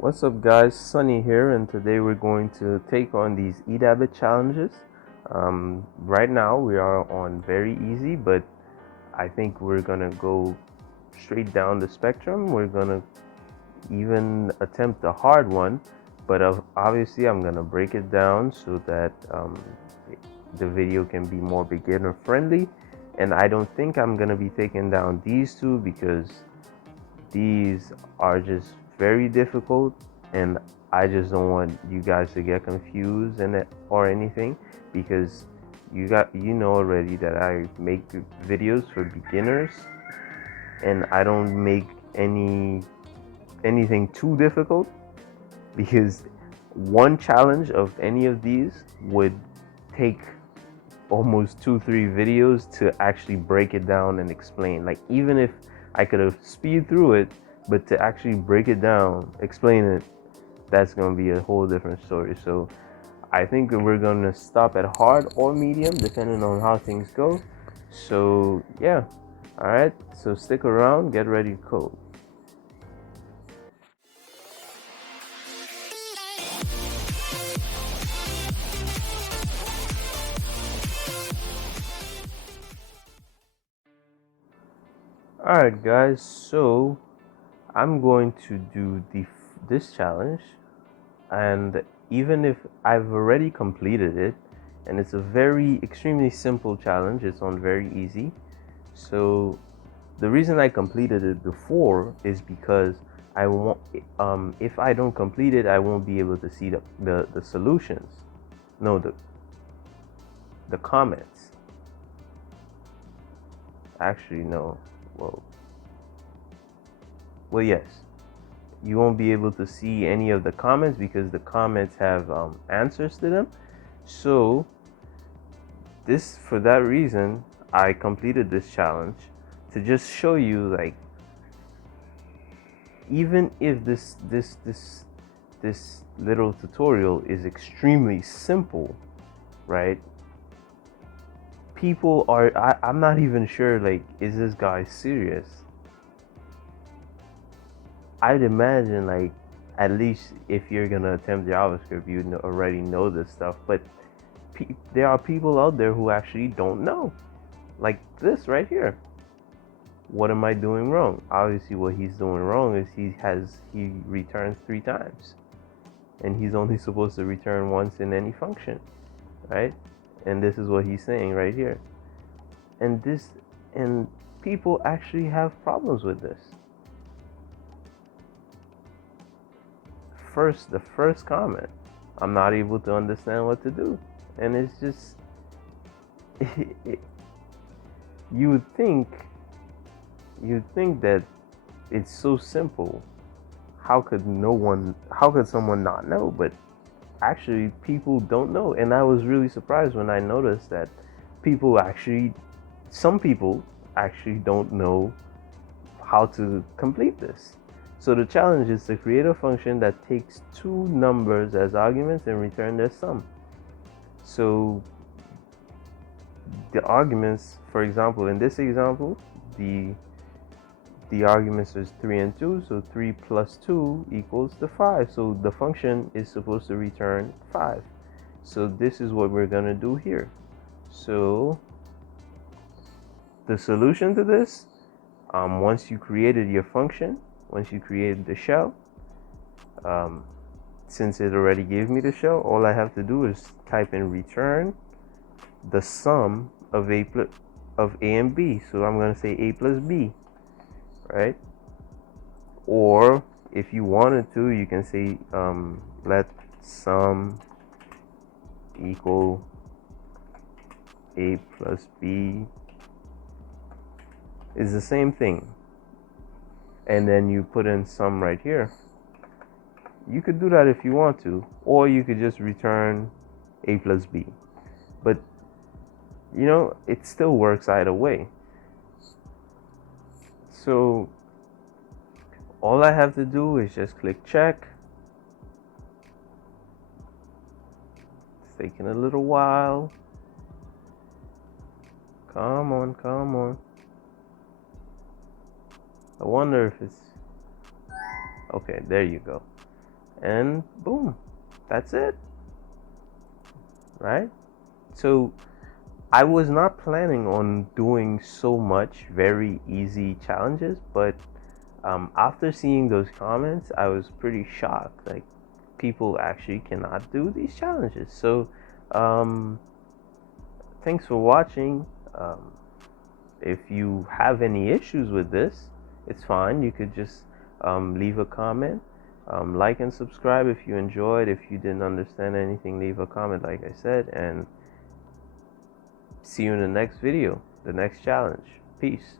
What's up guys, Sunny here, and today we're going to take on these Edabit challenges. Right now we are on very easy, but I think we're gonna go straight down the spectrum. We're gonna even attempt a hard one, but obviously I'm gonna break it down so that the video can be more beginner friendly. And I don't think I'm gonna be taking down these two because these are just very difficult, and I just don't want you guys to get confused in it or anything, because you know already that I make videos for beginners, and I don't make anything too difficult, because one challenge of any of these would take almost 2-3 videos to actually break it down and explain. Like, even if I could have speed through it, but to actually break it down, explain it, that's going to be a whole different story. So I think we're going to stop at hard or medium depending on how things go. So yeah, all right, so stick around, get ready to code. Alright guys, so I'm going to do this challenge, and even if I've already completed it, and it's a very extremely simple challenge, it's on very easy. So the reason I completed it before is because I won't if I don't complete it, I won't be able to see the solutions. No, the comments. Actually, no. Well, yes. You won't be able to see any of the comments because the comments have answers to them. So for that reason, I completed this challenge to just show you, like, even if this little tutorial is extremely simple, right? People are I'm not even sure, like, is this guy serious? I'd imagine, like, at least if you're gonna attempt JavaScript, you already know this stuff. But there are people out there who actually don't know, like this right here. What am I doing wrong? Obviously, what he's doing wrong is he returns 3 times, and he's only supposed to return once in any function, right? And this is what he's saying right here. And people actually have problems with this. The first comment, I'm not able to understand what to do. And it's just you would think that it's so simple. How could someone not know? But actually, people don't know. And I was really surprised when I noticed that some people actually don't know how to complete this. So the challenge is to create a function that takes 2 numbers as arguments and return their sum. So the arguments, for example, in this example, the arguments is 3 and 2, so 3 plus 2 equals the 5. So the function is supposed to return 5. So this is what we're gonna do here. So the solution to this, once you created your function, once you created the shell, since it already gave me the shell, all I have to do is type in return the sum of a and b. So I'm going to say a plus b, right? Or if you wanted to, you can say let sum equal a plus b. Is the same thing. And then you put in sum right here. You could do that if you want to, or you could just return a plus b. But you know, it still works either way. So all I have to do is just click check. It's taking a little while. Come on. I wonder if it's okay. There you go. and boom, that's it, right? So I was not planning on doing so much very easy challenges, but after seeing those comments, I was pretty shocked. Like, people actually cannot do these challenges. So, um, thanks for watching. If you have any issues with this, it's fine. You could just leave a comment. Like and subscribe if you enjoyed. If you didn't understand anything, leave a comment, like I said, and see you in the next video, the next challenge. Peace.